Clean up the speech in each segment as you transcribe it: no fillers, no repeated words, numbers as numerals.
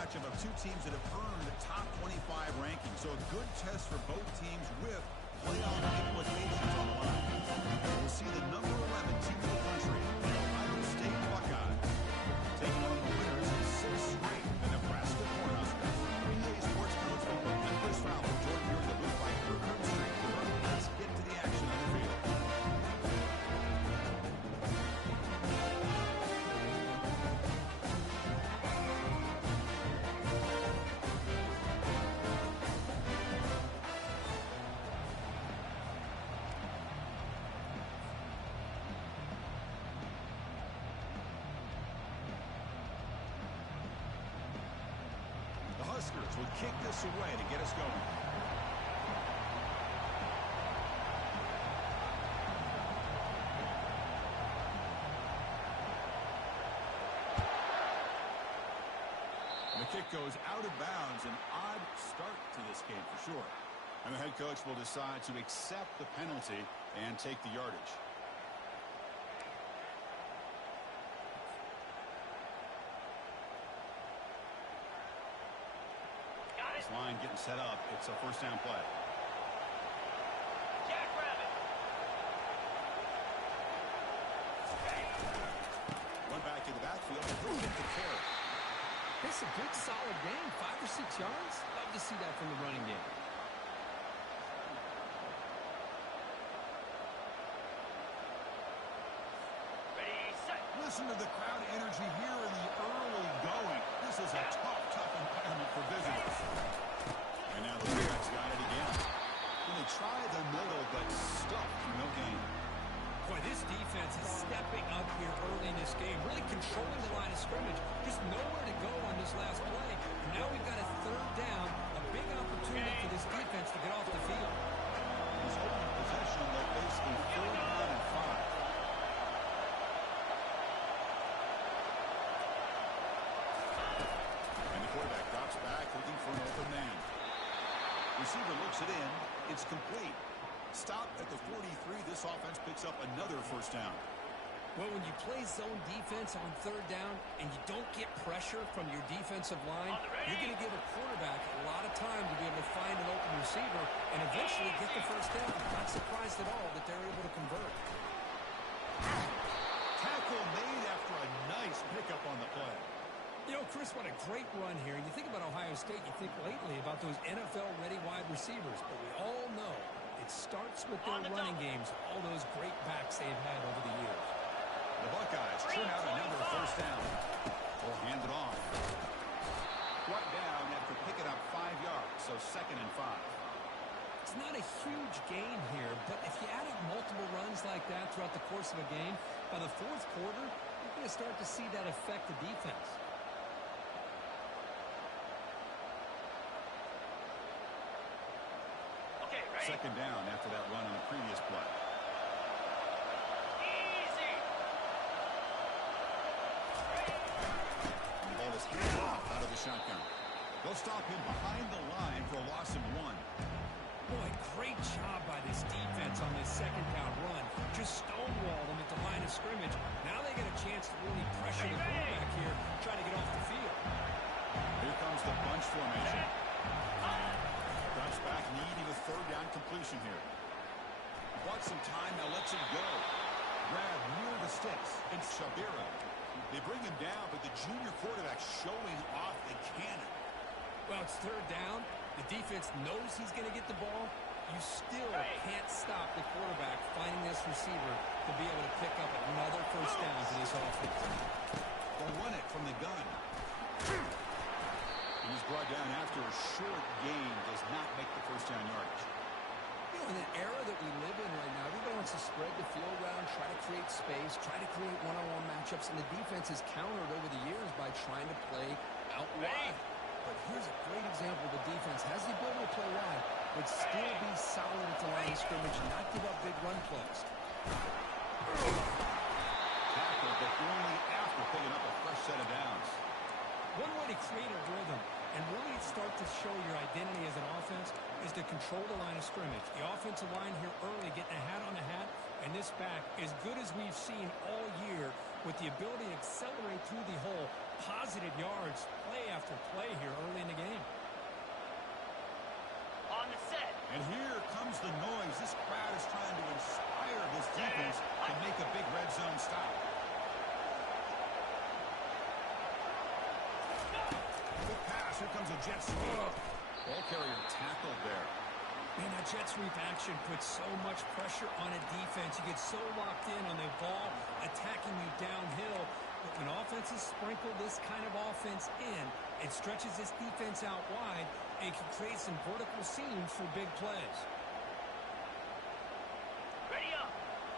matchup of two teams that have earned top 25 rankings. So a good test for both teams with playoff implications on the line. We'll see the number 11 team in the country, the Ohio State Buckeyes, taking on the winners of 6 straight, the Nebraska Cornhuskers. EA Sports Coach and Chris Fowler joined here in the booth by Kirk Street. Let's get to the action on the field. The Huskers will kick this away to get us going. The kick goes out of bounds. An odd start to this game for sure. And the head coach will decide to accept the penalty and take the yardage. This line getting set up. It's a first down play. One back in the backfield. Who hit the carry? It's a good, solid game. 5 or 6 yards. Love to see that from the running game. Ready, set. Listen to the crowd energy here in the early going. This is a tough environment for visitors. And now the Buckeyes got it again. And they tried the middle, but stuck for no gain. Boy, this defense is stepping up here early in this game, really controlling the line of scrimmage. Just nowhere to go on this last play. Now we've got a third down, a big opportunity for this defense to get off the field. He's holding possession, but basically 4 down and 5. And the quarterback drops back, looking for an open man. Receiver looks it in. It's complete. Stop at the 43. This offense picks up another first down. Well, when you play zone defense on third down and you don't get pressure from your defensive line, you're going to give a quarterback a lot of time to be able to find an open receiver and eventually get the first down. Not surprised at all that they're able to convert. Tackle made after a nice pickup on the play. You know, Chris, what a great run here. You think about Ohio State, you think lately about those NFL-ready wide receivers, but we all know it starts with their running games, all those great backs they've had over the years. The Buckeyes turn out another first down. Will hand it off. Brought down after picking up 5 yards, so 2nd and 5. It's not a huge gain here, but if you add up multiple runs like that throughout the course of a game, by the 4th quarter, you're going to start to see that affect the defense. Okay, ready. 2nd down after that run on the previous play. Easy. The ball is handed off out of the shotgun. They'll stop him behind the line for a loss of 1. Boy, great job by this defense on this 2nd down run. Just stonewalled them at the line of scrimmage. Now they get a chance to really pressure the quarterback here, try to get off the field. Here comes the bunch formation. Drops back, needing a 3rd down completion here. Bought some time, now lets him go. Grab near the sticks. It's Shabira. They bring him down, but the junior quarterback showing off the cannon. Well, it's 3rd down. The defense knows he's going to get the ball. You still can't stop the quarterback finding this receiver to be able to pick up another first down for this offense. They'll run it from the gun. And he's brought down after a short gain. Does not make the first down yardage. You know, in an era that we live in right now, everybody wants to spread the field around, try to create space, try to create one-on-one matchups, and the defense has countered over the years by trying to play out wide. But here's a great example. The defense has the ability to play wide, but still be solid at the line of scrimmage and not give up big run plays. Tackle, but only after picking up a fresh set of downs. One way to create a rhythm and really start to show your identity as an offense is to control the line of scrimmage. The offensive line here early getting a hat on the hat, and this back, as good as we've seen all year, with the ability to accelerate through the hole, positive yards, play after for play here early in the game. On the set. And here comes the noise. This crowd is trying to inspire this defense to make a big red zone stop. Good pass. Here comes a jet sweep. Ball carrier tackled there. Man, that jet sweep action puts so much pressure on a defense. You get so locked in on the ball attacking you downhill. But when offenses sprinkle this kind of offense in, it stretches this defense out wide and can create some vertical seams for big plays. Ready up.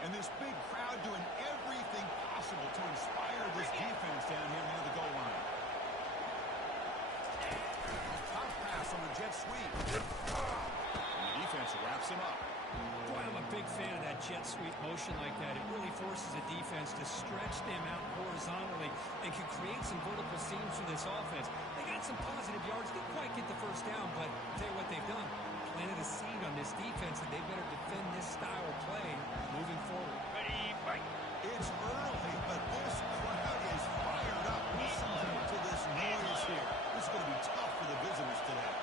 And this big crowd doing everything possible to inspire this defense down here near the goal line. Top pass on the jet sweep. And the defense wraps him up. Boy, I'm a big fan of that jet sweep motion like that. It really forces a defense to stretch them out horizontally and can create some vertical seams for this offense. They got some positive yards. Didn't quite get the first down, but I'll tell you what they've done. Planted a seed on this defense, and they better defend this style of play moving forward. Ready, break. It's early, but this crowd is fired up. Listen to this noise here. This is going to be tough for the visitors today.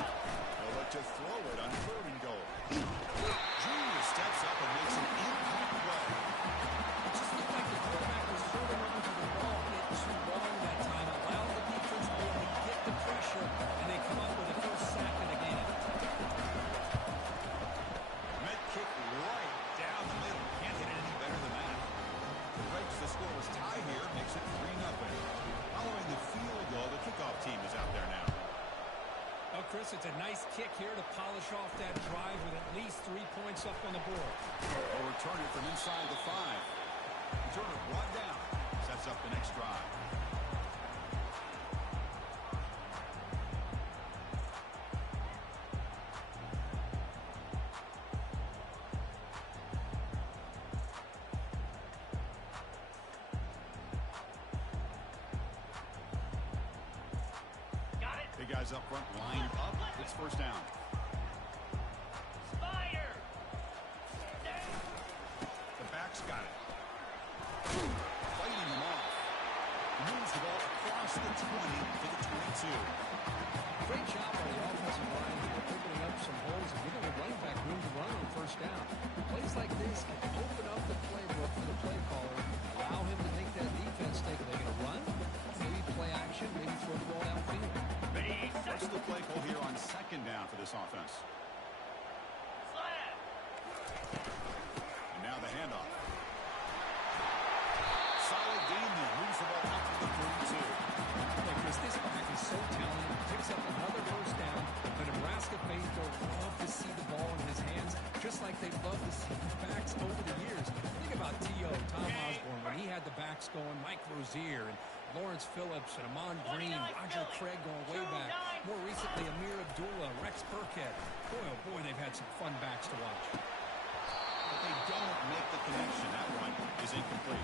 They'll look to throw it on 3rd and goal. Junior steps up and makes an impact play. It just looked like the quarterback was holding on to the ball a bit too long that time, allowed the defense to be able to get the pressure, and they come up with a first sack of the game. Met kick right down the middle. Can't hit it any better than that. The breaks the scoreless tie here, makes it 3-0. Following the field goal, the kickoff team is out there now. Well, Chris, it's a nice kick here to polish off that drive with at least 3 points up on the board. They'll return it from inside the 5. Return it brought down. Sets up the next drive. Got it. Big guys up front, lined up. It's first down. Fire. The back's got it. Fighting them off. Moves the ball across the 20 to the 22. Great job by the offensive line here, opening up some holes and giving the running back room to run on first down. Plays like this can open up the playbook for the play caller, allow him to make that defense think, are they going to run? Maybe play action, maybe throw the ball downfield. Ready, What's set. the play call here on 2nd down for this offense? Slam. And now the handoff. Solid game there. Moves the ball out to the 32. Hey, Chris, this back is so talented. Picks up another first down. The Nebraska faithful love to see the ball in his hands, just like they love to see the backs over the years. Think about T.O., Tom Osborne, when he had the backs going, Mike Rozier, and Lawrence Phillips, and Amon Green, Roger Craig going way back. More recently, Amir Abdullah, Rex Burkhead. Boy, oh boy, they've had some fun backs to watch. But they don't make the connection. That one is incomplete.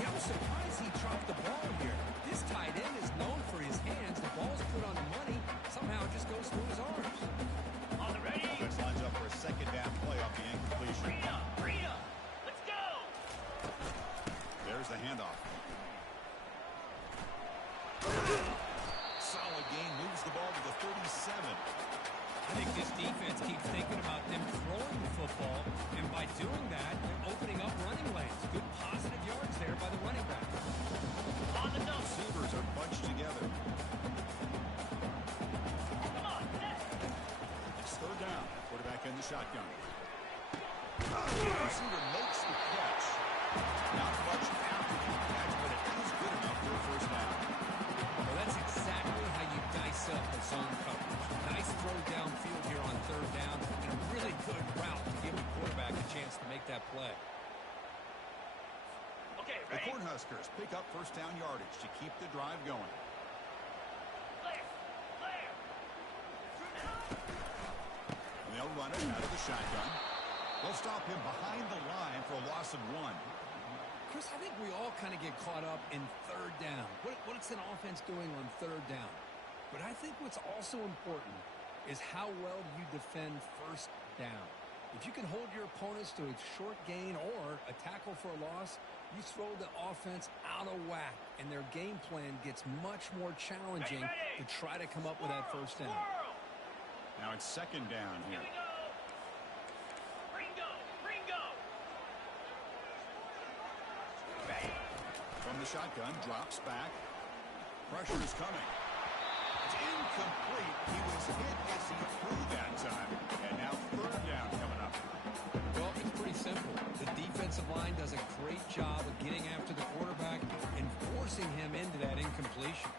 Yeah, I was surprised he dropped the ball here. This tight end is known for his hands. The ball's put on the money. Somehow it just goes through his arms. On the ready. Offense lines up for a 2nd down play off the incompletion. Rita. Let's go. There's the handoff. Solid gain. Moves the ball to the 37. I think this defense keeps thinking about them throwing the football, and by doing that, they're opening up running lanes. Good positive yards there by the running back. On the nose. Receivers are bunched together. Come on, set. It's 3rd down. Quarterback in the shotgun. Receiver makes the catch. Not much after the catch, but it is good enough for a first down. Well, that's exactly how you dice up a zone coverage. Nice throw downfield here on 3rd down, and a really good route to give the quarterback a chance to make that play. Okay, The ready. Cornhuskers pick up first down yardage to keep the drive going. Clear. Clear. And they'll run it out of the shotgun. They'll stop him behind the line for a loss of 1. Chris, I think we all kind of get caught up in 3rd down. What's an offense doing on 3rd down? But I think what's also important is how well you defend first down. If you can hold your opponents to a short gain or a tackle for a loss, you throw the offense out of whack, and their game plan gets much more challenging to try to come up with that first down. Now it's second down here. Here we go. Ringo, Ringo. From the shotgun, drops back. Pressure is coming. It's incomplete. He was hit as he threw that time. And now third down coming up. Well, it's pretty simple. The defensive line does a great job of getting after the quarterback and forcing him into that incompletion.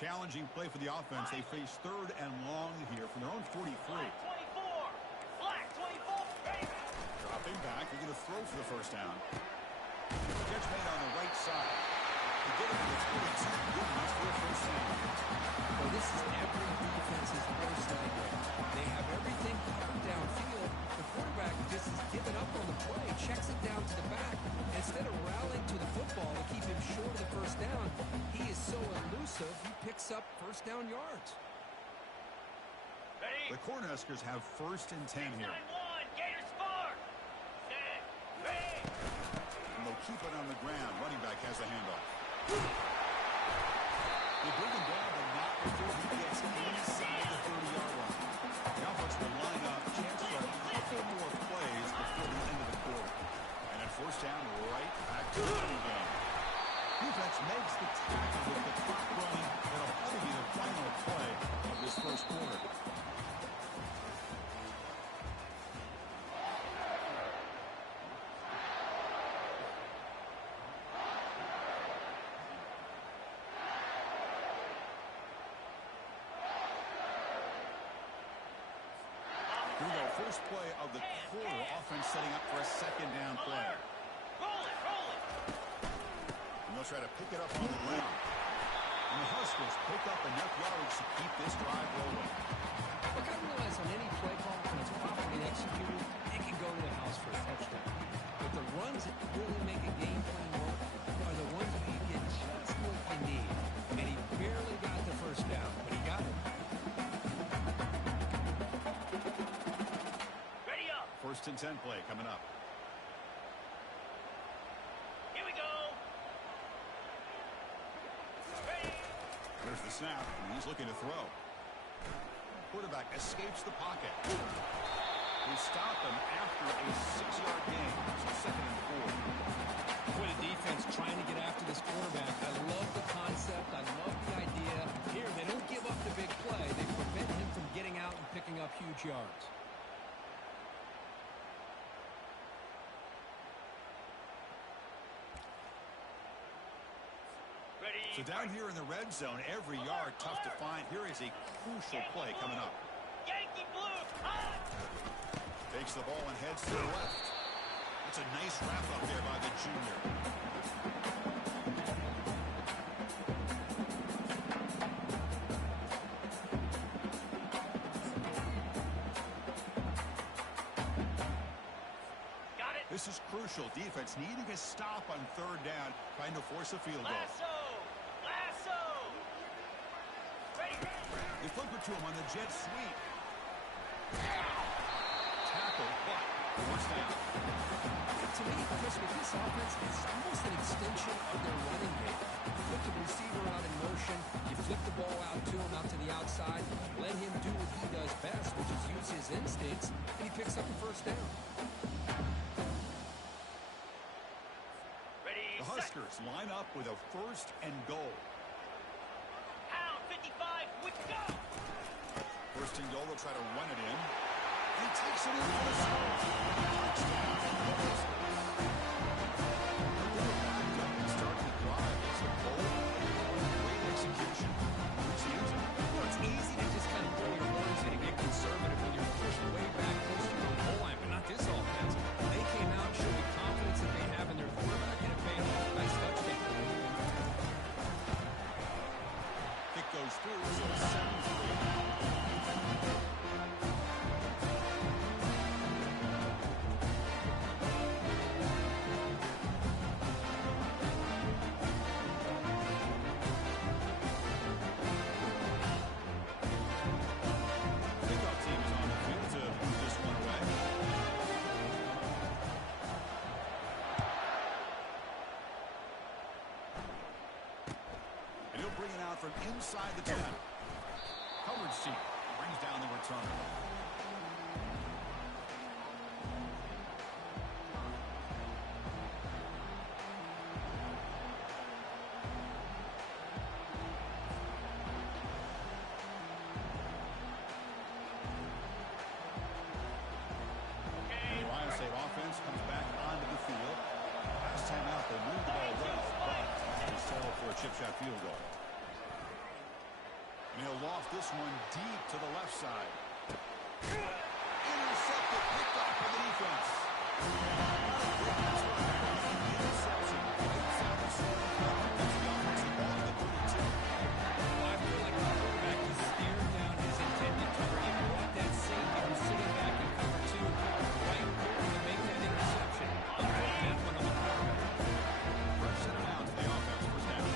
Challenging play for the offense. They face third and long here from their own 43. Black 24. Black 24. Baby. Dropping back. They're going to throw for the first down. Catch made on the right side. To get him to the 42. Good enough for a first down. Well, this is every defense's worst nightmare. They have everything covered downfield. The quarterback just is giving up on the play, checks it down to the back. Instead of rallying to the football to keep him short of the first down, he is so elusive, he picks up first down yards. Ready? The Cornhuskers have first and 10 here. 9-1. Gators Spark. Set. Ready. And they'll keep it on the ground. Running back has the handoff. They bring him down, but not before he gets inside the 30-yard line. The offense will line up, chance for a couple more plays before the end of the quarter. And then first down, right back to the running game. Defense makes the tackle with the clock running. It'll probably be the final play of this first quarter. Here we go, first play of the quarter. Offense setting up for a second down play. Roll it. Roll it. And they'll try to pick it up on the ground. And the Huskers pick up enough yards to keep this drive rolling. Look, I realize on any play call, when it's properly executed, it can go to the house for a touchdown. But the runs that really make a game plan work are the ones that you get just what you need. And he barely got the first down, but he got it. Ready up. First and 10 play coming up. Here we go. Ready. There's the snap, and he's looking to throw. Quarterback escapes the pocket. They stop him after a 6-yard gain. So second and 4. Boy, the defense trying to get after this quarterback. I love the concept. I love the idea. Here, they don't give up the big play. They prevent him from getting out and picking up huge yards. Ready. So down here in the red zone, every yard tough to find. Here is a crucial play coming up. Yankee Blue. Hot. Takes the ball and heads to the left. That's a nice wrap up there by the junior. Got it. This is crucial. Defense needing a stop on third down, trying to force a field goal. Lasso. Lasso. Ready. They flip it to him on the jet sweep. Tackle, but forced down. To me, Chris, with this offense, it's almost an extension of their running game. You put the receiver out in motion, you flip the ball out to him, out to the outside, let him do what he does best, which is use his instincts, and he picks up the first down. Ready. The Huskers line up with a first and goal. Pound 55. We go. First and goal, they'll try to run it in. He takes it in for the score. Touchdown. They're backed up and starting to drive. It's a bold, great execution. Who's the end zone? Well, it's easy to just kind of throw your horns in and get conservative when you're pushed way back close to your goal line, but not this offense. They came out, showed the confidence that they have in their quarterback, and it paid off. Nice touchdown. Kick goes through, so it's 7-3. inside the 10. Coverage seat brings down the returner. The Ohio State offense comes back onto the field. Last time out, they moved the ball well, but they settled for a chip shot field goal. And he'll loft this one deep to the left side. Intercepted, picked off by the defense. Interception. That's the offensive ball at the 32. I feel like the quarterback was staring down his intended target. You want that safety who's sitting back in cover 2 right there to make that interception. I'll put that one on the quarterback. First set down to the offense. First down.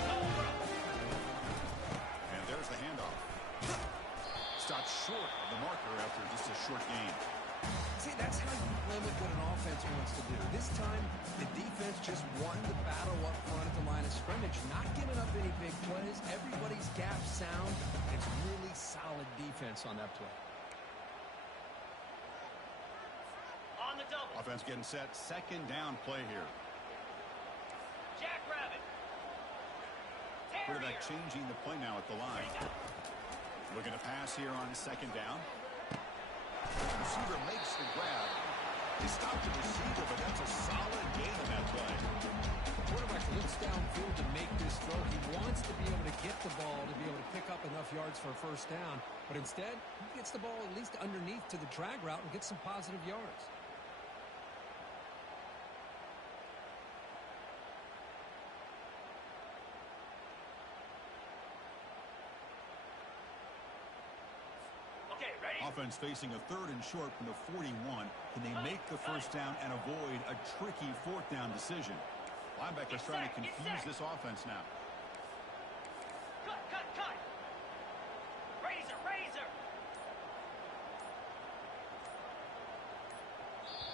And there's the handoff. Stopped short of the marker after just a short gain. See, that's how you limit what an offense wants to do. This time, the defense just won the battle up front at the line of scrimmage, not giving up any big plays. Everybody's gap sound. It's really solid defense on that play. On the double. Offense getting set. Second down play here. Jackrabbit. Quarterback Terrier. changing the play now at the line. Looking to pass here on second down. Receiver makes the grab. He stopped the receiver, but that's a solid gain on that play. Quarterback looks downfield to make this throw. He wants to be able to get the ball to be able to pick up enough yards for a first down. But instead, he gets the ball at least underneath to the drag route and gets some positive yards. Okay, ready? Offense facing a third and short from the 41. Can they make the first down and avoid a tricky fourth down decision? Linebackers trying to confuse this offense now. Cut, cut, cut. Razor, razor.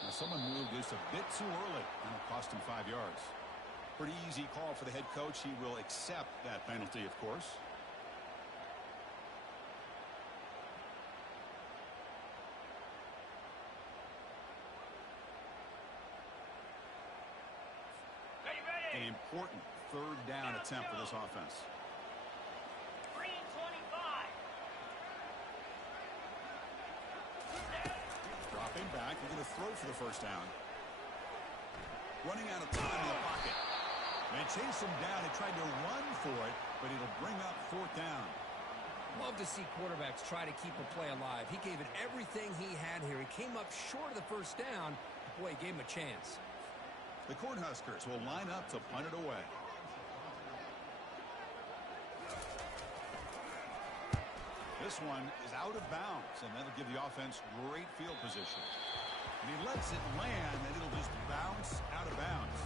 Now someone moved this a bit too early, and it cost him 5 yards. Pretty easy call for the head coach. He will accept that penalty, of course. Ready, ready. An important third down attempt for this offense. Green 25. Dropping back, we're going to throw for the first down. Running out of time in the pocket. They chased him down and tried to run for it, but it'll bring up fourth down. Love to see quarterbacks try to keep a play alive. He gave it everything he had here. He came up short of the first down. Boy, he gave him a chance. The Cornhuskers will line up to punt it away. This one is out of bounds, and that'll give the offense great field position. And he lets it land, and it'll just bounce out of bounds.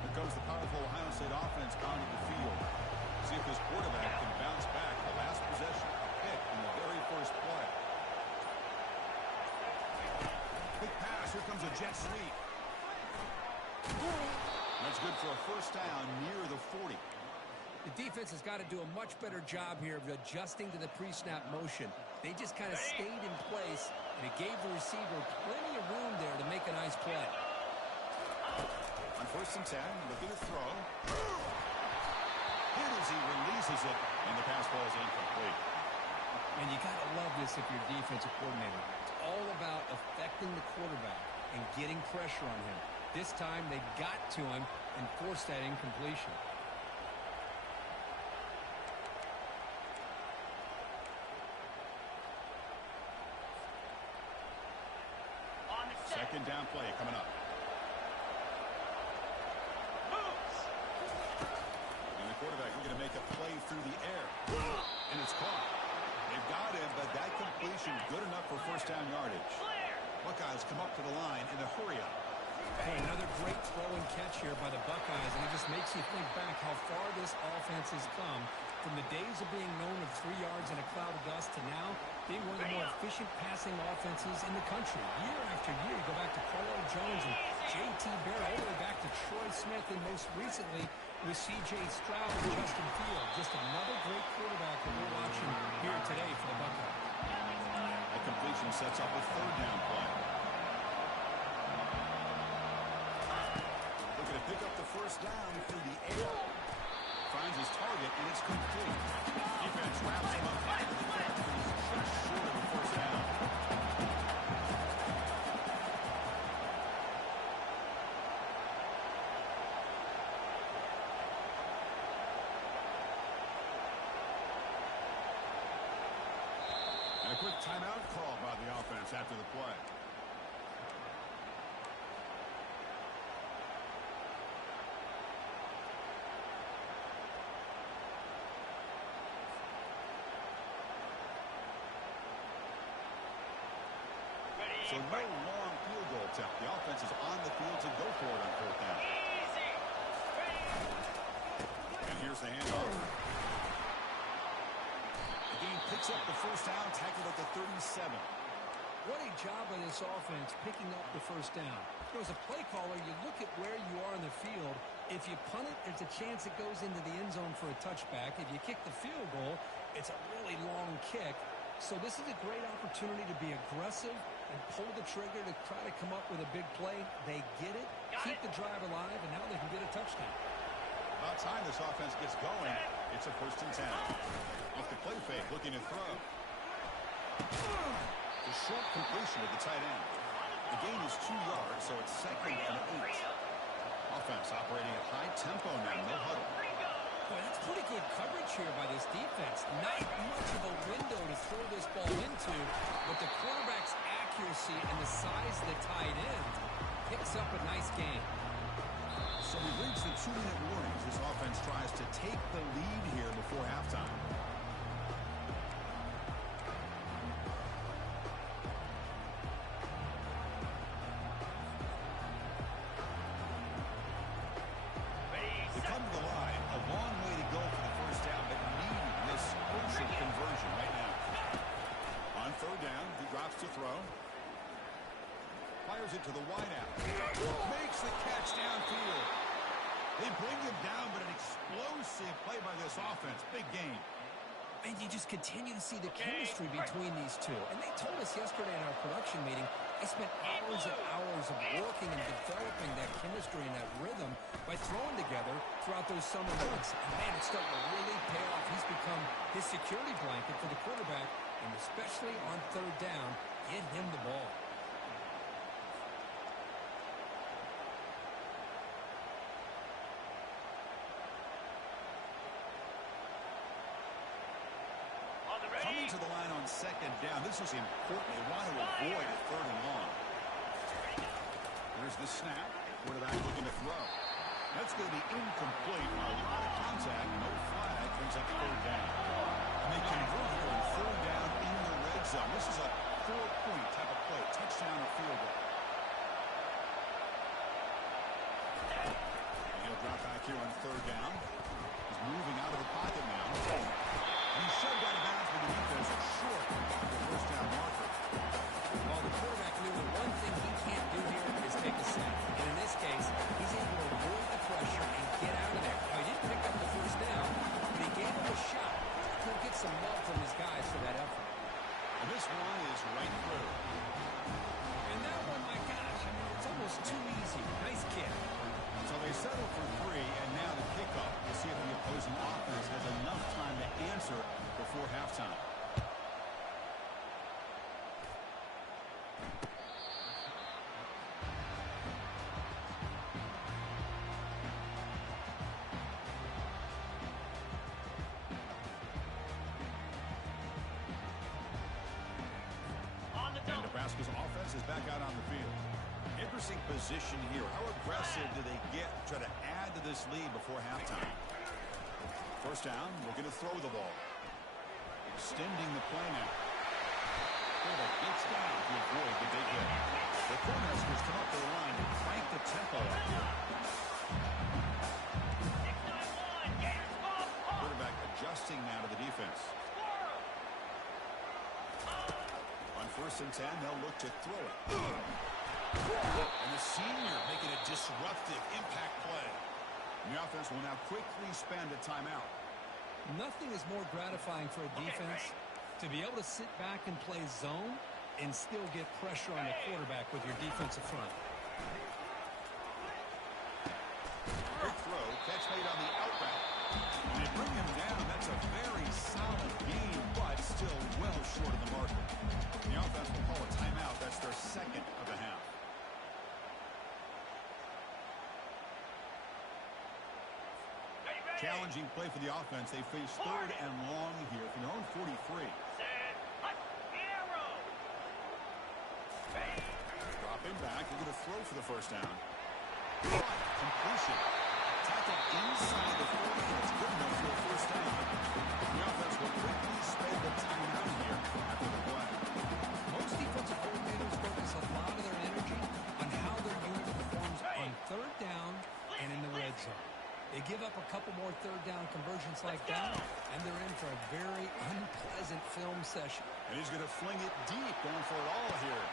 Here comes the powerful Ohio State offense onto the field. See if this quarterback can bounce back. The last possession, a pick in the very first play. Quick pass. Here comes a jet sweep. That's good for a first down near the 40. The defense has got to do a much better job here of adjusting to the pre-snap motion. They just kind of stayed in place, and it gave the receiver plenty of room there to make a nice play. On first and 10, looking to throw. Hit as he releases it, and the pass ball is incomplete. And you got to love this if you're a defensive coordinator. It's all about affecting the quarterback and getting pressure on him. This time they got to him and forced that incompletion. On the set. Second down play coming up. Moves. And the quarterback looking to make a play through the air. And it's caught. They've got him, but that completion good enough for first down yardage. Clear. Buckeyes come up to the line in a hurry-up. Boy, another great throw and catch here by the Buckeyes, and it just makes you think back how far this offense has come from the days of being known of 3 yards in a cloud of dust to now being one of the more efficient passing offenses in the country. Year after year, you go back to Carl Jones and J.T. Barrett, all the way back to Troy Smith, and most recently with C.J. Stroud and Justin Fields. Just another great quarterback that we're watching here today for the Buckeyes. That completion sets up a third down play. Looking to pick up the first down through the air. Finds his target, and it's complete. Defense wraps him up. Just short of the first down. And a quick timeout call by the offense after the play. So no long field goal attempt. The offense is on the field to go for it on fourth down. And here's the handoff. The game picks up the first down, tackled at the 37. What a job by this offense picking up the first down. As a play caller, you look at where you are in the field. If you punt it, there's a chance it goes into the end zone for a touchback. If you kick the field goal, it's a really long kick. So this is a great opportunity to be aggressive and pull the trigger to try to come up with a big play. They get it, keep the drive alive, and now they can get a touchdown. About time this offense gets going. It's a 1st and 10. Off the play fake, looking to throw. The short completion of the tight end. The gain is 2 yards, so it's 2nd and 8. Offense operating at high tempo now, no huddle. Boy, that's pretty good coverage here by this defense. Not much of a window to throw this ball into, but the quarterback's accuracy and the size of the tight end picks up a nice gain. So we've reached the 2-minute warning as this offense tries to take the lead here before halftime. They come to the line. A long way to go for the first down, but needing this crucial conversion right now. On third down, he drops to throw. Fires it to the wideout. Makes the catch downfield. They bring him down, but an explosive play by this offense. Big game. And you just continue to see the chemistry between these two. And they told us yesterday in our production meeting, they spent hours and hours of working and developing that chemistry and that rhythm by throwing together throughout those summer months. And man, it's starting to really pay off. He's become his security blanket for the quarterback, and especially on third down, get him the ball. Coming to the line on 2nd down. This is important. They want to avoid a 3rd and long. Here's the snap. Quarterback looking to throw. That's going to be incomplete. A lot of contact. No flag. Brings up 3rd down. And they convert here on 3rd down in the red zone. This is a 4-point type of play. Touchdown or field goal. And he'll drop back here on 3rd down. He's moving out of the pocket now. And he's shoved out of bounds with the defense short of the first down marker. Well, the quarterback knew the one thing he can't do here is take a sack. And in this case, he's able to avoid the pressure and get out of there. Now, he didn't pick up the first down, but he gave him a shot. He'll get some love from his guys for that effort. And this one is right through. And that one, my gosh, I mean, it's almost too easy. Nice kick. So they settle for 3, and now the kickoff. We'll see if the opposing offense has enough time to answer before halftime. And Nebraska's offense is back out on the field. Interesting position here. How aggressive do they get to try to add to this lead before halftime? First down, looking to throw the ball. Extending the play now. Quarterback gets down to avoid the big hit. The Cornhuskers come up to the line and crank the tempo up here. 6-9-1. Gators ball. Quarterback adjusting now to the defense. On 1st and 10, they'll look to throw it. And the senior making a disruptive impact play. And the offense will now quickly spend a timeout. Nothing is more gratifying for a defense to be able to sit back and play zone and still get pressure on the quarterback with your defensive front. Quick throw, catch made on the out route. And they bring him down. That's a very solid game, but still well short of the marker. The offense will call a timeout. That's their second of the half. Challenging play for the offense. They face 3rd and long here from their own 43. Dropping back, they're going to throw for the first down. Completion. Tackle inside the 40, and it's good enough for a first down. The offense will quickly spend the timeout here after the play. Most defensive coordinators focus a lot of their energy on how their unit performs on 3rd down and in the red zone. They give up a couple more 3rd down conversions like that, and they're in for a very unpleasant film session. And he's going to fling it deep, going for it all here.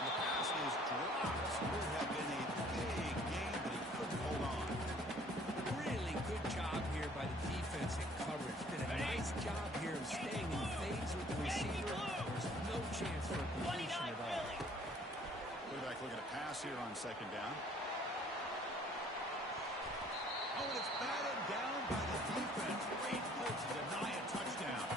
And the pass is dropped. Would have been a big game, but he couldn't hold on. Really good job here by the defense in coverage. Did a nice job here of staying in phase with the receiver. There's no chance for a completion at all. Quarterback looking to pass here on 2nd down. Oh, and it's batted down by the defense. Great play to deny a touchdown.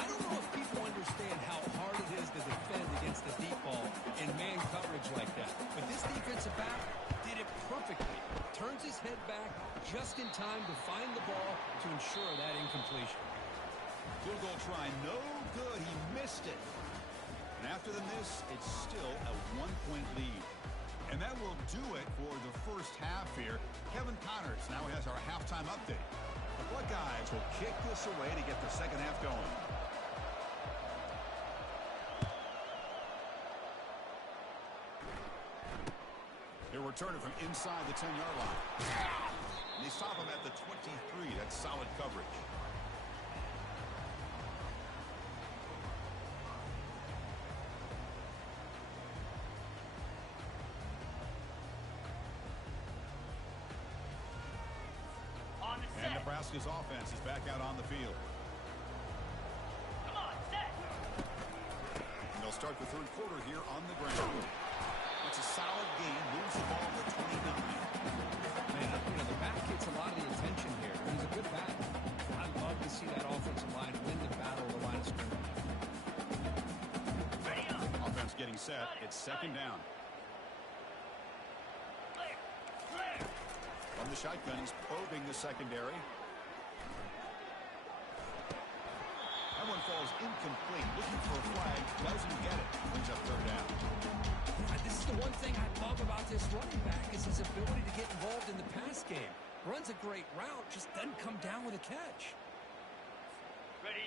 I don't know if people understand how hard it is to defend against the deep ball in man coverage like that. But this defensive back did it perfectly. Turns his head back just in time to find the ball to ensure that incompletion. Field goal try, no good. He missed it. And after the miss, it's still a 1-point lead. And that will do it for the first half here. Kevin Connors now has our halftime update. The Buckeyes will kick this away to get the second half going. They're returning from inside the 10-yard line. And they stop him at the 23. That's solid coverage. And Nebraska's offense is back out on the field. Come on, set. And they'll start the 3rd quarter here on the ground. It's a solid game. Moves the ball to 29. Man, the back gets a lot of the attention here. He's a good back. I'd love to see that offensive line win the battle of the line of scrimmage. Offense getting set. It's 2nd down. From the shotgun, he's probing the secondary. That one falls incomplete. Looking for a flag. Doesn't get it. Brings up 3rd down. This is the one thing I love about this running back is his ability to get involved in the pass game. Runs a great route, just doesn't come down with a catch.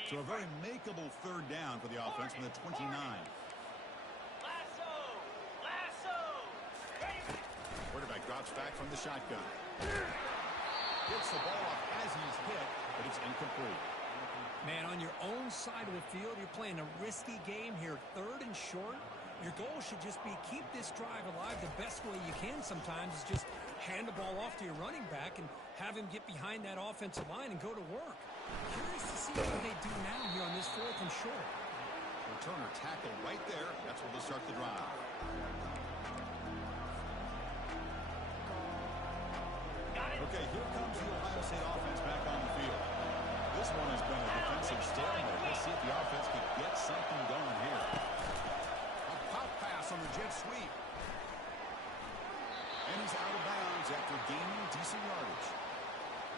So a very makeable 3rd down for the offense from the 29. Quarterback drops back from the shotgun. Gets the ball off as he's hit, but it's incomplete. Man, on your own side of the field, you're playing a risky game here, 3rd and short. Your goal should just be keep this drive alive the best way you can sometimes is just hand the ball off to your running back and have him get behind that offensive line and go to work. Curious to see what they do now here on this 4th and short. Returner tackle right there. That's where they'll start the drive. Okay, here comes the Ohio State offense back on the field. This one has been a defensive stalemate. Let's see if the offense can get something going here. A pop pass on the jet sweep. And he's out of bounds after gaining decent yardage.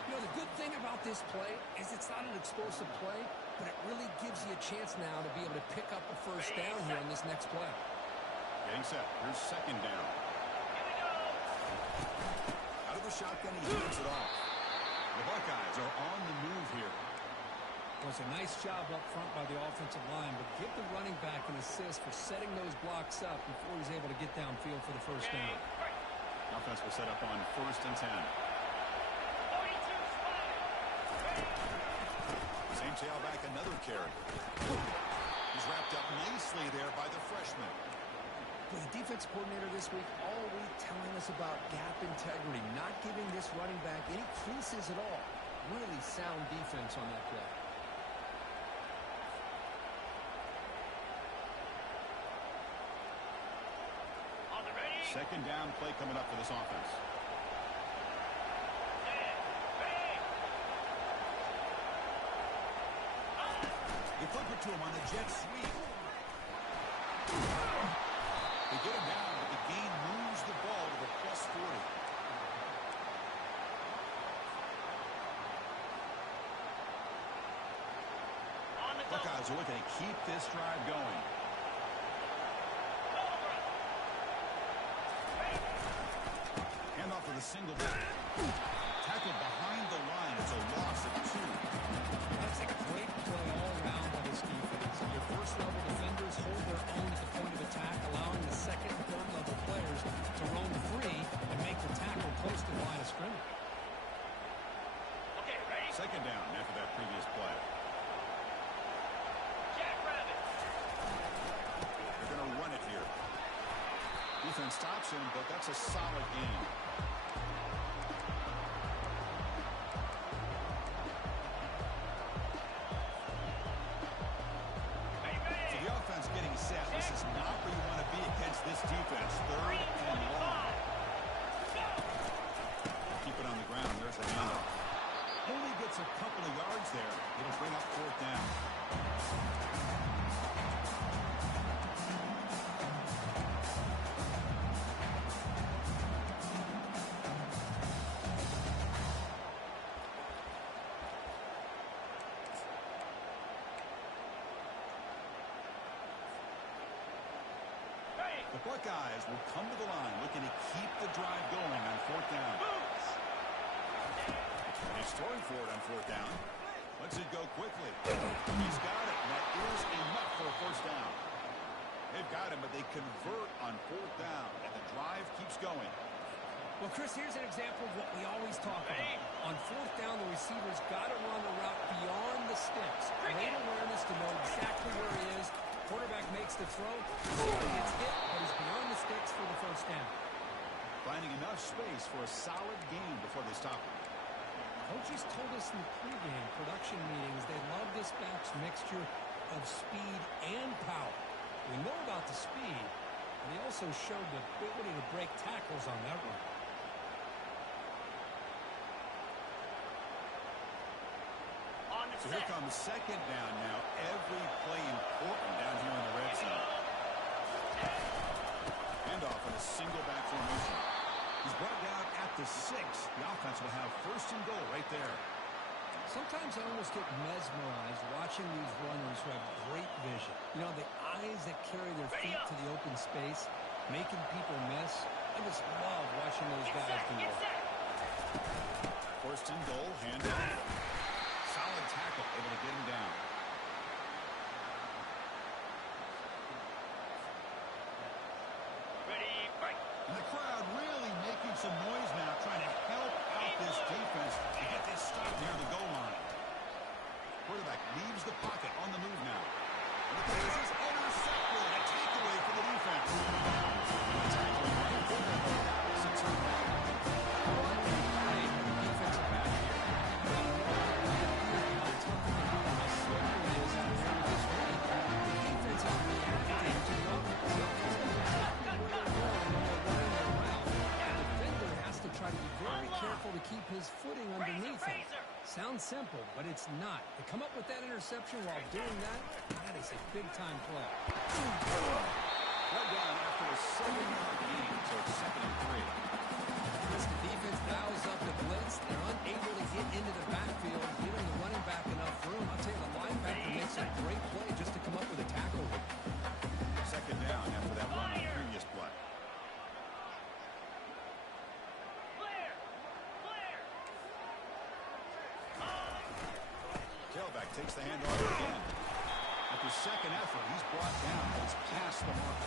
You know, the good thing about this play is it's not an explosive play, but it really gives you a chance now to be able to pick up a first down here on this next play. Getting set. Here's 2nd down. Out of the shotgun, he hands it off. The Buckeyes are on the move here. Well, was a nice job up front by the offensive line, but give the running back an assist for setting those blocks up before he's able to get downfield for the first down. Offense will set up on 1st and 10. Same tailback, another carry. He's wrapped up nicely there by the freshman. Well, the defense coordinator this week all week telling us about gap integrity, not giving this running back any creases at all. Really sound defense on that play. On the ready. 2nd down play coming up for this offense. They flip it to him on the jet sweep. They get him down, but the gain moves the ball to the +40. Buckeyes are looking to keep this drive going. Handoff with a single back. Tackled behind the line. It's a loss of 2. That's a great play all around by this defense. Your first-level defenders hold their own at the point of attack, allowing the second and third-level players to roam free and make the tackle close to the line of scrimmage. Okay, ready. 2nd down after that previous play. They're going to run it here. Defense stops him, but that's a solid gain. So the offense getting set. This is not where you want to be against this defense. 3rd and long. Keep it on the ground. There's the handoff. Only gets a couple of yards there. It'll bring up 4th down. The Buckeyes will come to the line looking to keep the drive going on 4th down. And he's throwing for it on 4th down. Lets it go quickly. He's got it, and that is enough for a 1st down. They've got him, but they convert on 4th down, and the drive keeps going. Well, Chris, here's an example of what we always talk about. On 4th down, the receiver's got to run the route beyond the sticks. Great awareness to know exactly where he is. Quarterback makes the throw. Receiver gets hit, but he's beyond the sticks for the 1st down. Finding enough space for a solid gain before they stop him. Coaches told us in the pregame production meetings they love this back's mixture of speed and power. We know about the speed, but he also showed the ability to break tackles on that run. So here comes 2nd down now. Every play important down here in the red zone. Handoff in a single back formation. He's brought down at the 6. The offense will have 1st and goal right there. Sometimes I almost get mesmerized watching these runners who have great vision. You know, the eyes that carry their feet to the open space, making people miss. I just love watching those guys do it. 1st and goal, handoff. Solid tackle, able to get him down. Ready, fight. And the crowd really making some noise now, trying to help out this defense to get this stop near the goal line. Quarterback leaves the pocket on the move now. And the pass is intercepted. A takeaway for the defense. Tackling right there. It's a turnover. Hey, defensive back here. How tough it can be, how slippery it is out there with this week. The defense is reacting to the offense. The offense knows exactly where they're going when they're running their route. The defender has to try to be very careful to keep his footing underneath him. Sounds simple, but it's not. To come up with that interception while doing that, that is a big-time play. Right down after a 7-yard gain, so it's 2nd and 3. As the defense dials up the blitz, they're unable to get into the backfield, giving the running back enough room. I'll tell you, the linebacker makes a great play just to come up with a tackle. 2nd down after that run on the previous play. Tailback takes the handoff again. After second effort, he's brought down. He's past the mark.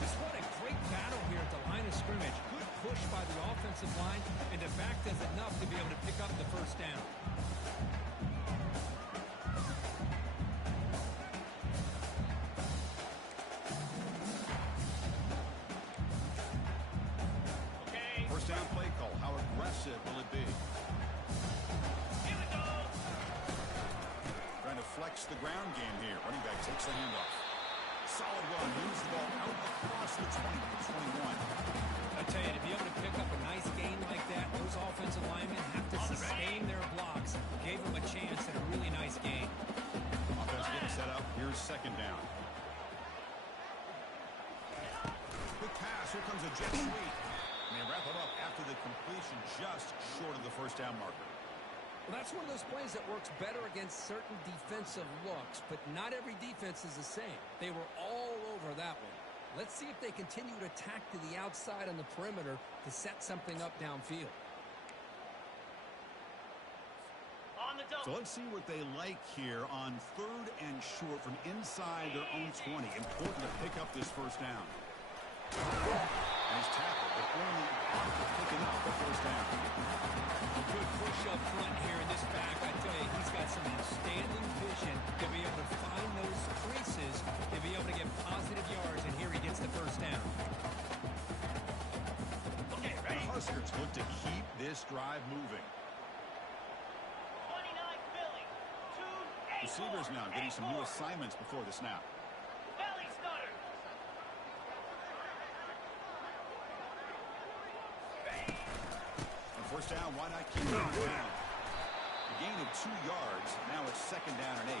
Just what a great battle here at the line of scrimmage. Good push by the offensive line, and the back does enough to be able to pick up the first down. Okay. First down play call. How aggressive will it be? Here we go. Trying to flex the ground game here. Running back takes the handoff. Solid run. Moves the ball out across the 20 to 21. I tell you, to be able to pick up a nice gain like that, those offensive linemen have to sustain their blocks. Gave them a chance at a really nice gain. Offense getting set up. Here's second down. Quick pass. Here comes a jet sweep. And they wrap it up after the completion just short of the first down marker. Well, that's one of those plays that works better against certain defensive looks, but not every defense is the same. They were all over that one. Let's see if they continue to attack to the outside on the perimeter to set something up downfield. On the double. So let's see what they like here on third and short from inside their own 20. Important to pick up this first down. And he's tackled, but only after picking up the first down. A good push up front here in this back. I tell you, he's got some outstanding vision to be able to find those creases, to be able to get positive yards, and here he gets the first down. Okay, The ready. Huskers look to keep this drive moving. 29 Philly. 2 Receivers now getting some new assignments before the snap. Belly stutter. On first down, why not keep it on down? A gain of 2 yards. Now it's second down and 8.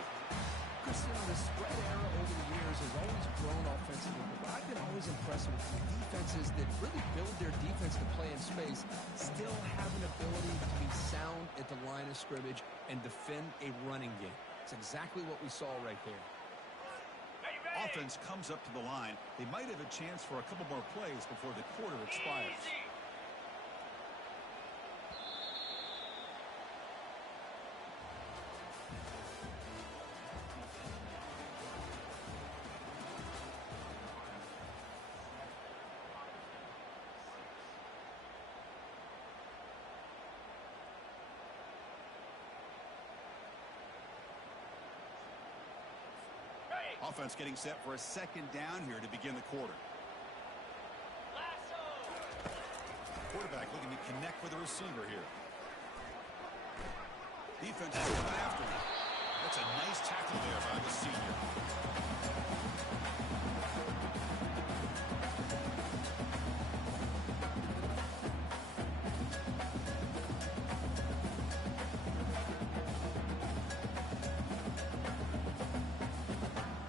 Christian, the spread era over the years has always grown offensively, but I've been always impressed with the defenses that really build their defense to play in space, still have an ability to be sound at the line of scrimmage and defend a running game. It's exactly what we saw right there. Ready, ready. Offense comes up to the line. They might have a chance for a couple more plays before the quarter expires. Easy. Ready. Offense getting set for a second down here to begin the quarter. Lasso. Quarterback looking to connect with the receiver here. Defense is coming after him. That's a nice tackle there by the senior.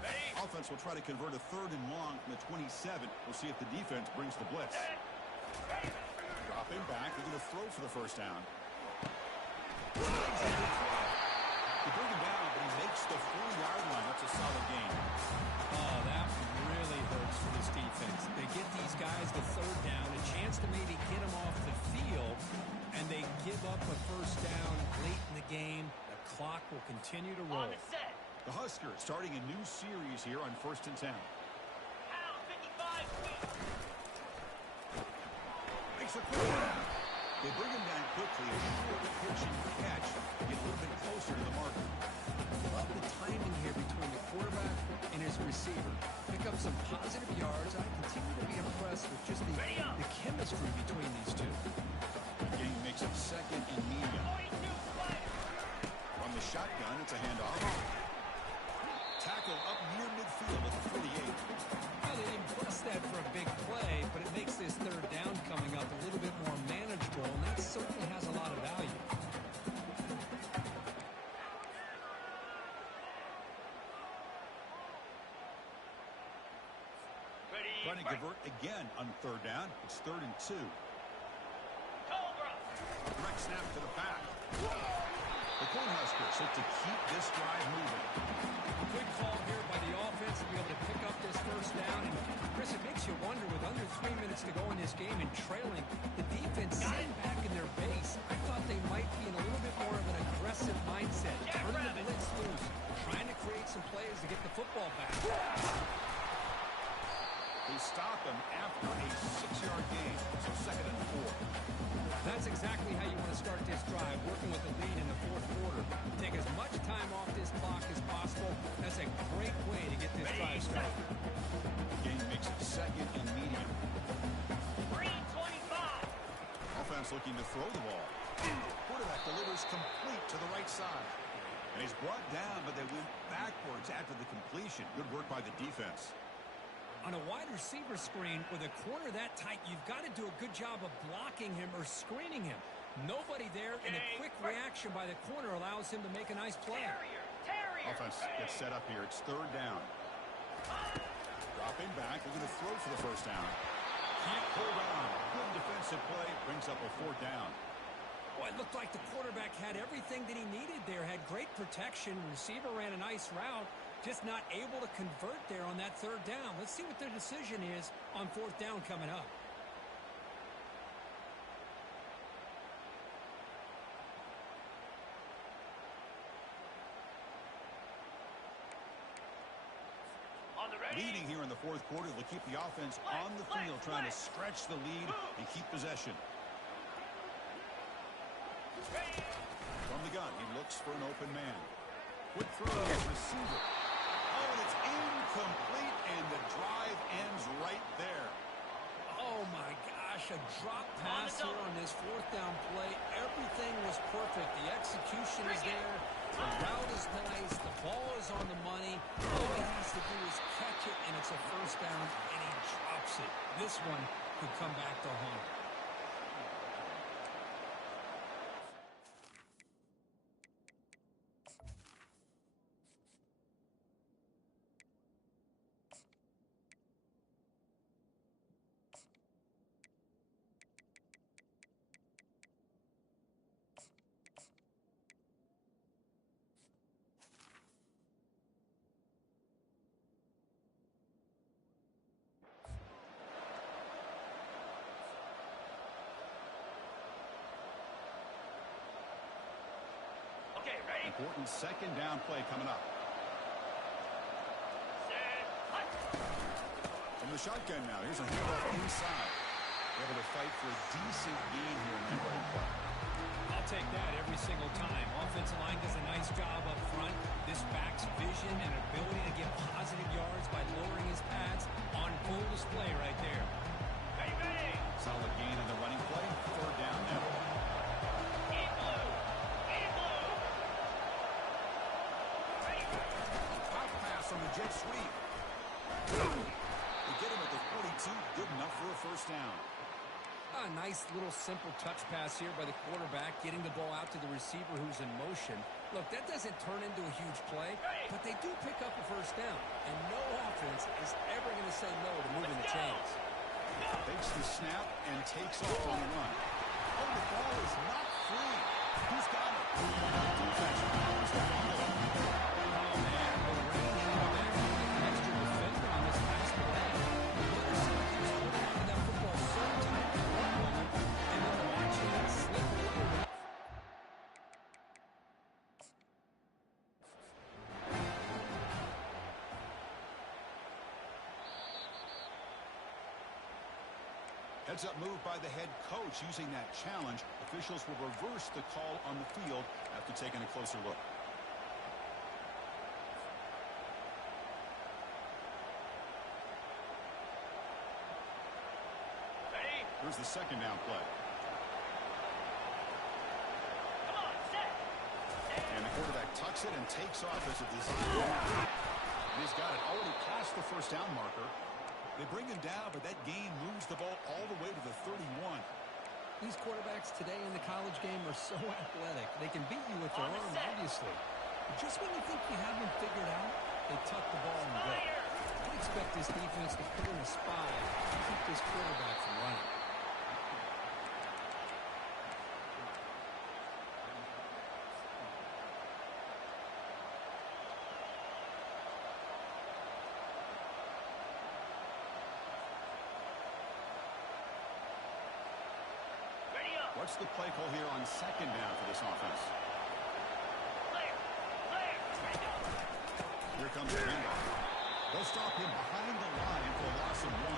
Ready. Offense will try to convert a third and long from the 27. We'll see if the defense brings the blitz. Set. Ready. Dropping back. They're going to throw for the first down. They bring him down, but he makes the 4-yard line. That's a solid gain. Oh, that really hurts for this defense. They get these guys the third down, a chance to maybe get them off the field, and they give up a first down late in the game. The clock will continue to roll. On the set. The Huskers starting a new series here on 1st and 10. Pound 55 feet. Makes a quick run. They bring him down quickly. A short pitch and catch to get a little bit closer to the marker. Love the timing here between the quarterback and his receiver. Pick up some positive yards. I continue to be impressed with just the chemistry between these two. Game makes it second and medium. 42 play. From the shotgun, it's a handoff. Tackle up near midfield at the 48. Well, they didn't bust that for a big play, but it makes this third down coming up a little bit more manageable, and that certainly has a lot of value. Ready. Trying to convert again on third down. It's 3rd and 2. Cobra. Direct snap to the back. The Cornhuskers look to keep this drive moving. Good call here by the offense to be able to pick up this first down. And, Chris, it makes you wonder, with under 3 minutes to go in this game and trailing, the defense sitting back in their base. I thought they might be in a little bit more of an aggressive mindset. Turning the blitz stop him after a 6-yard gain. So 2nd and 4. That's exactly how you want to start this drive, working with the lead in the fourth quarter. Take as much time off this clock as possible. That's a great way to get this drive started. Game makes it 2nd and medium. 3:25. Offense looking to throw the ball. Quarterback delivers complete to the right side. And he's brought down, but they went backwards after the completion. Good work by the defense. On a wide receiver screen with a corner that tight, you've got to do a good job of blocking him or screening him. Nobody there, and a quick reaction by the corner allows him to make a nice play. Terrier. Offense gets set up here. It's 3rd down. Dropping back, looking to throw for the first down. Can't hold on. Good defensive play. Brings up a 4th down. Well, it looked like the quarterback had everything that he needed there. Had great protection. Receiver ran a nice route. Just not able to convert there on that 3rd down. Let's see what their decision is on 4th down coming up. On the ready. Leading here in the 4th quarter, they'll keep the offense on the field, trying to stretch the lead and keep possession. From the gun, he looks for an open man. Quick throw to his receiver. Oh, and it's incomplete, and the drive ends right there. Oh, my gosh, a drop pass here on this 4th down play. Everything was perfect. The execution is there. The route is nice. The ball is on the money. All he has to do is catch it, and it's a 1st down, and he drops it. This one could come back to haunt. Okay, ready. Important 2nd down play coming up. Set. Hut. From the shotgun now, here's a handoff inside. Able to fight for a decent gain here in that running play. I'll take that every single time. Offensive line does a nice job up front. This back's vision and ability to get positive yards by lowering his pads on full display right there. Ready. Solid gain in the running play. 3rd down now. In blue. In blue. Ready. Top pass on the jet sweep. They get him at the 42. Good enough for a 1st down. A nice little simple touch pass here by the quarterback, getting the ball out to the receiver who's in motion. Look, that doesn't turn into a huge play, but they do pick up a 1st down, and no offense is ever going to say no to moving the chains. Takes the snap and takes off on the run. Oh, the ball is not free. Who's got it? Defense powers the ball. Oh, man, the rain ended up acting like an extra defender on this last play. The other Syracuse quarterback had that football so tight for one moment, and then watching it slip away. Heads-up move by the head coach using that challenge. Officials will reverse the call on the field after taking a closer look. Ready. Here's the 2nd down play. Come on, set. And the quarterback tucks it and takes off as a design. And he's got it already past the 1st down marker. They bring him down, but that gain moves the ball all the way to the 31. These quarterbacks today in the college game are so athletic. They can beat you with their arm, obviously. But just when you think you have them figured out, they tuck the ball and go. I expect this defense to put in a spy to keep this quarterback from running. What's the play call here on 2nd down for this offense? Clear. Clear. Ready. Here comes the handoff. They'll stop him behind the line for a loss of 1.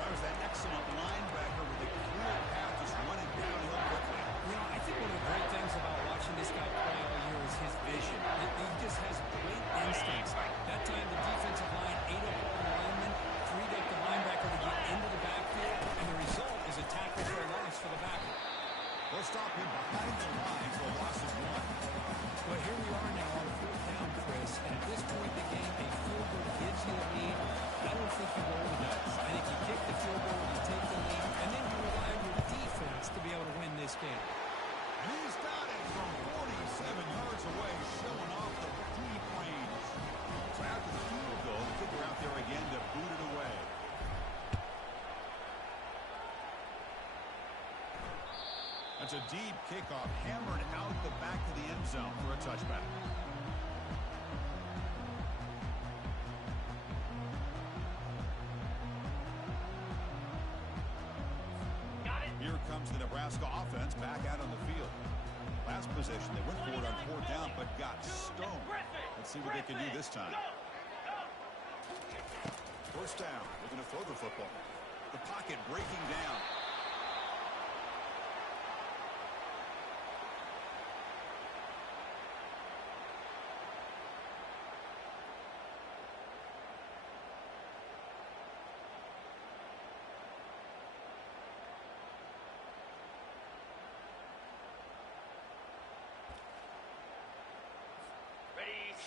That was that excellent linebacker with a clear path just running downhill quickly. You know, I think one of the great things about watching this guy play all year is his vision. He just has great instincts. That time the defensive line ate up all the linemen, freed up the linebacker to get into the backfield, and the result is a tackle for a loss for the backer. They'll stop him behind the line for a loss of 1. Well, here we are now on 4th down, Chris, and at this point in the game, a field goal gives you the lead. I don't think you roll the dice. I think you kick the field goal, you take the lead, and then you rely on your defense to be able to win this game. And he's got it from 47 yards away, showing off the deep range. So after the field goal, the kicker out there again to boot it away. That's a deep kickoff, hammered out the back of the end zone for a touchback. Here comes the Nebraska offense back out on the field. Last possession, they went for it on 4th down, but got stoned. Let's see what they can do this time. 1st down, they're going to throw the football. The pocket breaking down.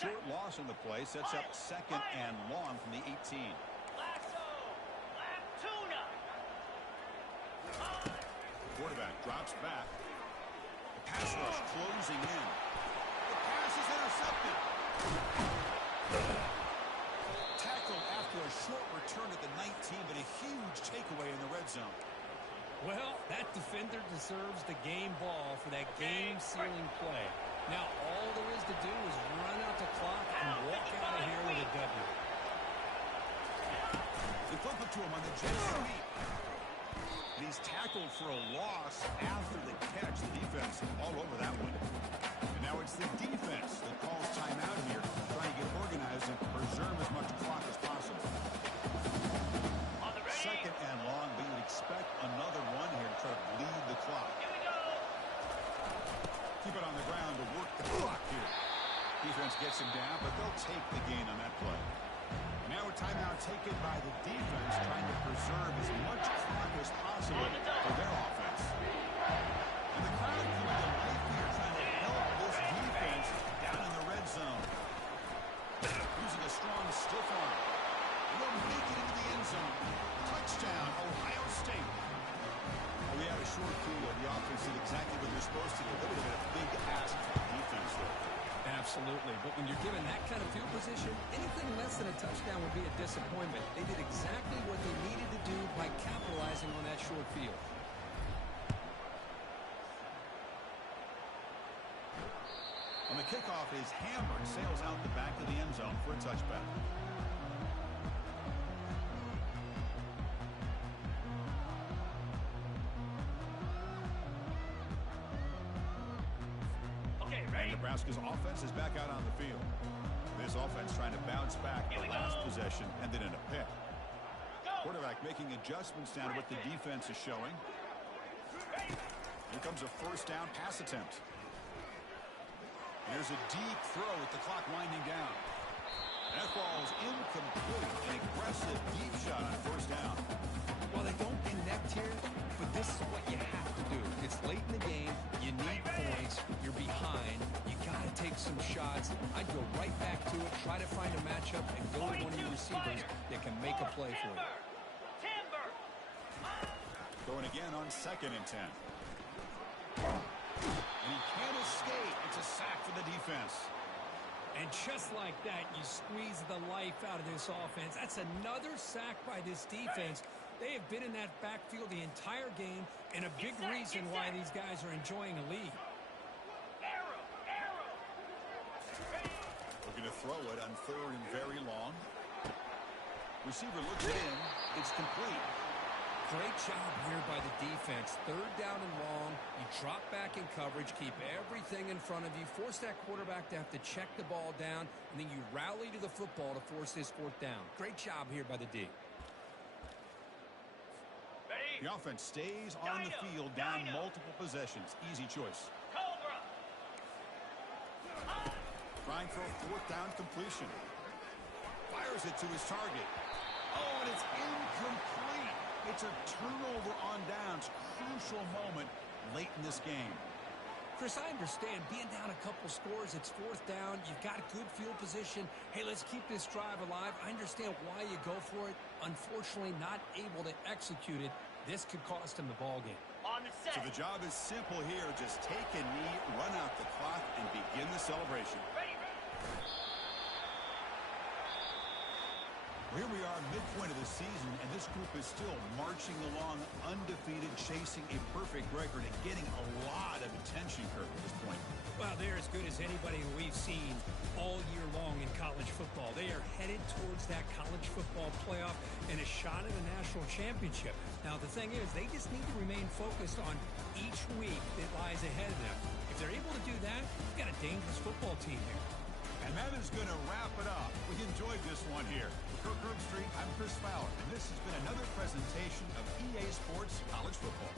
Short loss on the play sets up 2nd and long from the 18. Quarterback drops back. The pass rush closing in. The pass is intercepted. Tackled after a short return at the 19, but a huge takeaway in the red zone. Well, that defender deserves the game ball for that game-sealing play. Now, all there is to do is run out the clock and walk out of here with a W. They flip it to him on the jet sweep. And he's tackled for a loss after the catch. The defense all over that one. And now it's the defense that calls timeout here, trying to get organized and preserve as much clock as possible. 2nd and long, but you'd expect another one here to try to bleed the clock. Keep it on the ground to work the clock here. Defense gets him down, but they'll take the gain on that play. Now a timeout taken by the defense, trying to preserve as much clock as possible for their offense. And the crowd coming to life here, trying to help this defense down in the red zone. Using a strong stiff arm. Will make it into the end zone. Touchdown, Ohio State. Well, we had a short field. The offense did exactly what they're supposed to do. That would have been a big ask for the defense there. Absolutely, but when you're given that kind of field position, anything less than a touchdown would be a disappointment. They did exactly what they needed to do by capitalizing on that short field. On the kickoff is hammered, sails out the back of the end zone for a touchback. Nebraska's offense is back out on the field. This offense trying to bounce back the last possession and then in a pick. Quarterback making adjustments down to what the defense is showing. Here comes a 1st down pass attempt. Here's a deep throw with the clock winding down. That ball is incomplete. An aggressive deep shot on 1st down. Well, they don't connect here, but this is what you have to do. It's late in the game. You need points. You're behind. You got to take some shots. I'd go right back to it, try to find a matchup, and go to one of your receivers that can make a play for you. Going again on 2nd and 10. And he can't escape. It's a sack for the defense. And just like that, you squeeze the life out of this offense. That's another sack by this defense. They have been in that backfield the entire game, and a big reason why these guys are enjoying a lead. Looking to throw it on 3rd and very long. Receiver looks it in. It's complete. Great job here by the defense. 3rd down and long. You drop back in coverage, keep everything in front of you, force that quarterback to have to check the ball down, and then you rally to the football to force this 4th down. Great job here by the D. The offense stays on the field, down multiple possessions. Easy choice. Cobra. Trying for a fourth down completion. Fires it to his target. Oh, and it's incomplete. It's a turnover on downs. Crucial moment late in this game. Chris, I understand being down a couple scores, it's fourth down, you've got a good field position. Hey, let's keep this drive alive. I understand why you go for it. Unfortunately, not able to execute it. This could cost him the ball game. On the set. So the job is simple here. Just take a knee, run out the clock, and begin the celebration. Ready. Here we are, midpoint of the season, and this group is still marching along undefeated, chasing a perfect record and getting a lot of attention, Kirk, at this point. Well, they're as good as anybody we've seen all year long in college football. They are headed towards that college football playoff and a shot at a national championship. Now, the thing is, they just need to remain focused on each week that lies ahead of them. If they're able to do that, you've got a dangerous football team here. And that is going to wrap it up. We enjoyed this one here. For Kirk Herbstreit, I'm Chris Fowler, and this has been another presentation of EA Sports College Football.